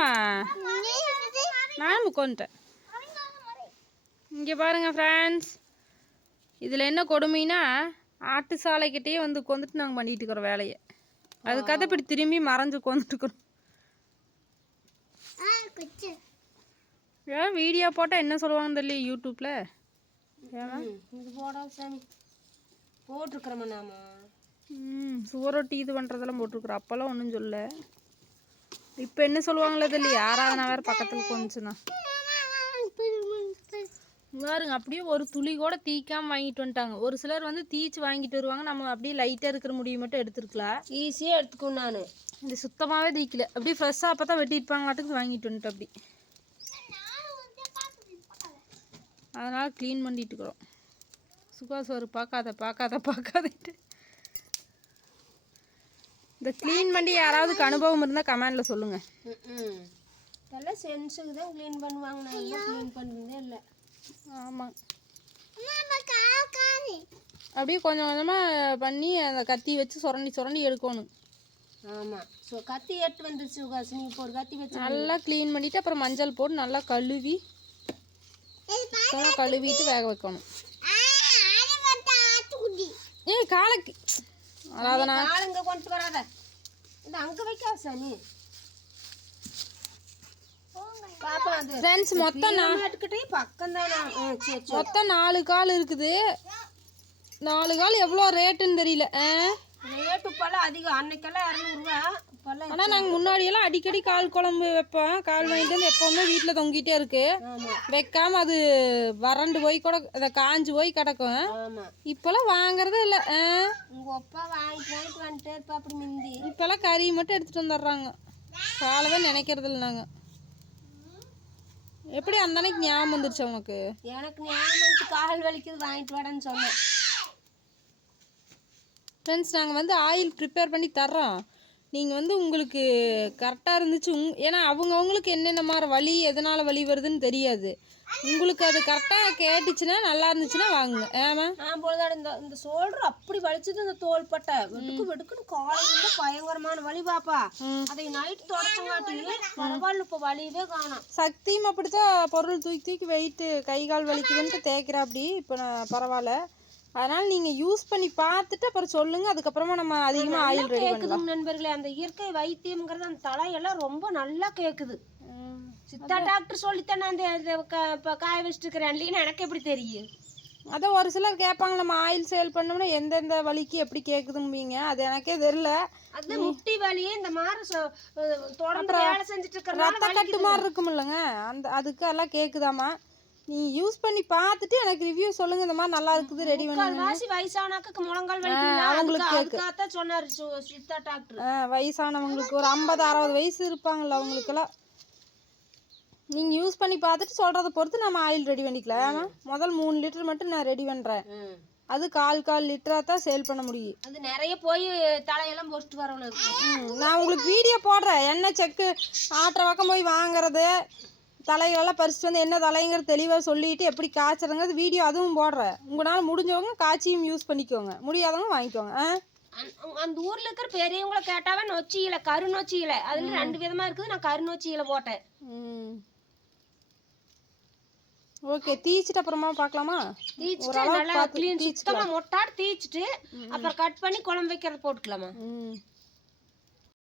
வேணாமா நானும் உட்காந்துட்டேன் இங்கே பாருங்க ஃப்ரெண்ட்ஸ் இதில் என்ன கொடுமைனா ஆட்டு சாலைக்கிட்டேயே வந்து உட்காந்துட்டு நாங்கள் பண்ணிட்டு இருக்கிறோம் வேலையை. அதுக்காக இப்படி திரும்பி மறைஞ்சு உட்காந்துட்டு இருக்கிறோம். ஏன் வீடியோ போட்டால் என்ன சொல்லுவாங்க தெரியல யூடியூப்பில் போட்டிருக்கிறோமா நாம? ம் சுவரொட்டி இது பண்ணுறதெல்லாம் போட்டிருக்குறோம். அப்போல்லாம் ஒன்றும் சொல்ல இப்போ என்ன சொல்லுவாங்களே தெரியல. யாராவது நான் வேறு பக்கத்தில் கொஞ்சுனா. பாருங்க அப்படியே ஒரு துளி கூட தீக்காம வாங்கிட்டு வந்துட்டாங்க. ஒரு சிலர் வந்து தீச்சு வாங்கிட்டு வருவாங்க. நம்ம அப்படியே லைட்டாக இருக்கிற முடியை மட்டும் எடுத்துருக்கலாம் ஈஸியாக எடுத்துக்கும் நான். இது சுத்தமாகவே தீக்கல. அப்படியே ஃப்ரெஷ்ஷாக அப்போ தான் வெட்டியிருப்பாங்களாட்டுக்கு வாங்கிட்டு வந்துட்டு அப்படி. அதனால் க்ளீன் பண்ணிட்டு இருக்கிறோம். ஒரு பார்க்காத பார்க்காத பார்க்காதட்டு இந்த க்ளீன் பண்ணி யாராவதுக்கு அனுபவம் இருந்தால் கமெண்டில் சொல்லுங்கள் இதெல்லாம் சென்ஸுக்கு தான் க்ளீன் பண்ணுவாங்க. நான் எல்லாம் க்ளீன் பண்ணுறதே இல்லை. ஆமாம் அப்படியே கொஞ்சம் கொஞ்சமாக பண்ணி அந்த கத்தி வச்சு சுரண்டி சுரண்டி எடுக்கணும். ஆமாம் ஸோ கத்தி எட்டு வந்துருச்சு சுகாசினி இப்போ ஒரு கத்தி வச்சு நல்லா க்ளீன் பண்ணிவிட்டு அப்புறம் மஞ்சள் போட்டு நல்லா கழுவி சுத்தமா கழுவிட்டு வேக வைக்கணும். ஏய் காலைக்கு அதாவது நான் ஆளுங்க கொண்டு வராத. இந்த அங்கே வைக்காத அது ஃப்ரெண்ட்ஸ் மொத்தம் மொத்தம் நாலு கால் இருக்குது. நாலு கால் எவ்வளோ ரேட்டுன்னு தெரியல ஆ? ரேட்டு இப்போல்லாம் அதிகம். அன்னைக்கெல்லாம் இரநூறுவா. ஆனால் நாங்கள் முன்னாடியெல்லாம் அடிக்கடி கால் குழம்பு வைப்போம். கால் வாங்கிட்டு வந்து எப்போவுமே வீட்டில் தொங்கிட்டே இருக்கு. வைக்காம அது வறண்டு போய் கூட அதை காஞ்சு போய் கிடக்கும். இப்போல்லாம் வாங்குறதே இல்லை. இப்போல்லாம் கறி மட்டும் எடுத்துகிட்டு வந்துடுறாங்க. காலவே நினைக்கிறது இல்லை நாங்கள் எப்படி அந்த அன்னைக்கு ஞாபகம் வந்துருச்சு உனக்கு? எனக்கு ஞாபகம் வந்துச்சு கால் வலிக்குது வாங்கிட்டு வாடன்னு சொன்னேன். ஃப்ரெண்ட்ஸ் நாங்கள் வந்து ஆயில் ப்ரிப்பேர் பண்ணி தர்றோம். நீங்கள் வந்து உங்களுக்கு கரெக்டாக இருந்துச்சு. உங் ஏன்னா அவங்கவுங்களுக்கு என்னென்ன மாதிரி வலி எதனால் வலி வருதுன்னு தெரியாது. உங்களுக்கு அது கரெக்டாக கேட்டுச்சுன்னா நல்லா இருந்துச்சுன்னா வாங்குங்க. ஏமா நான் பொழுதாடு இந்த இந்த சோல்டர் அப்படி வலிச்சது இந்த தோள்பட்டை. வெடுக்கு வெடுக்குன்னு காலையில இருந்து பயங்கரமான வலி பாப்பா. அதை நைட் தொடச்சங்காட்டி பரவாயில்ல இப்போ வலியவே காணோம். சக்தியும் அப்படித்தான் பொருள் தூக்கி தூக்கி வெயிட்டு கை கால் வலிக்குதுன்ட்டு தேய்க்கிறா அப்படி. இப்போ நான் பரவாயில்ல. அதனால் நீங்கள் யூஸ் பண்ணி பார்த்துட்டு அப்புறம் சொல்லுங்கள் அதுக்கப்புறமா நம்ம அதிகமாக ஆயில் ரெடி பண்ணலாம். நண்பர்களே. அந்த இயற்கை வைத்தியம்ங்கிறது அந்த தலையெல்லாம் ரொம்ப நல்லா கேக்குது. சித்தா டாக்டர் சொல்லித்தானே அந்த காய வச்சுட்டு இருக்கிறேன் இல்லைன்னு எனக்கு எப்படி தெரியும்? அதான் ஒரு சிலர் கேட்பாங்க நம்ம ஆயில் சேல் பண்ணோம்னா எந்தெந்த வலிக்கு எப்படி கேட்குதும்பீங்க அது எனக்கே தெரில அது முட்டி வலியே இந்த மாதிரி தொடர்ந்து வேலை செஞ்சுட்டு இருக்கிறனால ரத்த கட்டு மாதிரி இருக்குமில்லங்க. அந்த அதுக்கு எல்லாம் கேட்குதாம்மா நீ யூஸ் பண்ணி பார்த்துட்டு எனக்கு ரிவ்யூ சொல்லுங்க. இந்த மாதிரி நல்லா இருக்குது ரெடி பண்ணி முக்கால்வாசி வயசானாக்கு முழங்கால் வலிக்குதுன்னா அதுக்கு அதுக்காகத்தான் சொன்னாரு சித்தா டாக்டர். வயசானவங்களுக்கு ஒரு ஐம்பது அறுபது வயசு இருப்பாங்கல்ல அவங்களுக்கெல்லாம். நீங்கள் யூஸ் பண்ணி பார்த்துட்டு சொல்கிறத பொறுத்து நம்ம ஆயில் ரெடி பண்ணிக்கலாம் ஆமா முதல் மூணு லிட்டர் மட்டும் நான் ரெடி பண்ணுறேன் அது கால் கால் லிட்டராக தான் சேல் பண்ண முடியும். அது நிறைய போய் தலையெல்லாம் போட்டு வரணும். ம், நான் உங்களுக்கு வீடியோ போடுறேன். என்ன செக்கு ஆட்டுற பக்கம் போய் வாங்குறது. தலைகளெல்லாம் பறிச்சுட்டு வந்து என்ன தலைங்கிறது தெளிவாக சொல்லிட்டு எப்படி காய்ச்சறங்கிறது வீடியோ அதுவும் போடுறேன். உங்களால் முடிஞ்சவங்க காய்ச்சியும் யூஸ் பண்ணிக்கோங்க. முடியாதவங்க வாங்கிக்கோங்க ஆ? அந்த- ஊர்ல இருக்கிற பெரியவங்கள கேட்டாவே நொச்சி இலை கரு நொச்சி இலை அதுல ரெண்டு விதமா இருக்குது. நான் கரு நொச்சி இலை போட்டேன் ஓகே தீச்சிட்டு அப்புறமா பார்க்கலாமா? தீச்சிட்டு நல்லா க்ளீன் சுத்தமா மொட்டாடு தீச்சிட்டு அப்புறம் கட் பண்ணி குழம்பு வைக்கிறது போட்டுக்கலாமா? ம்.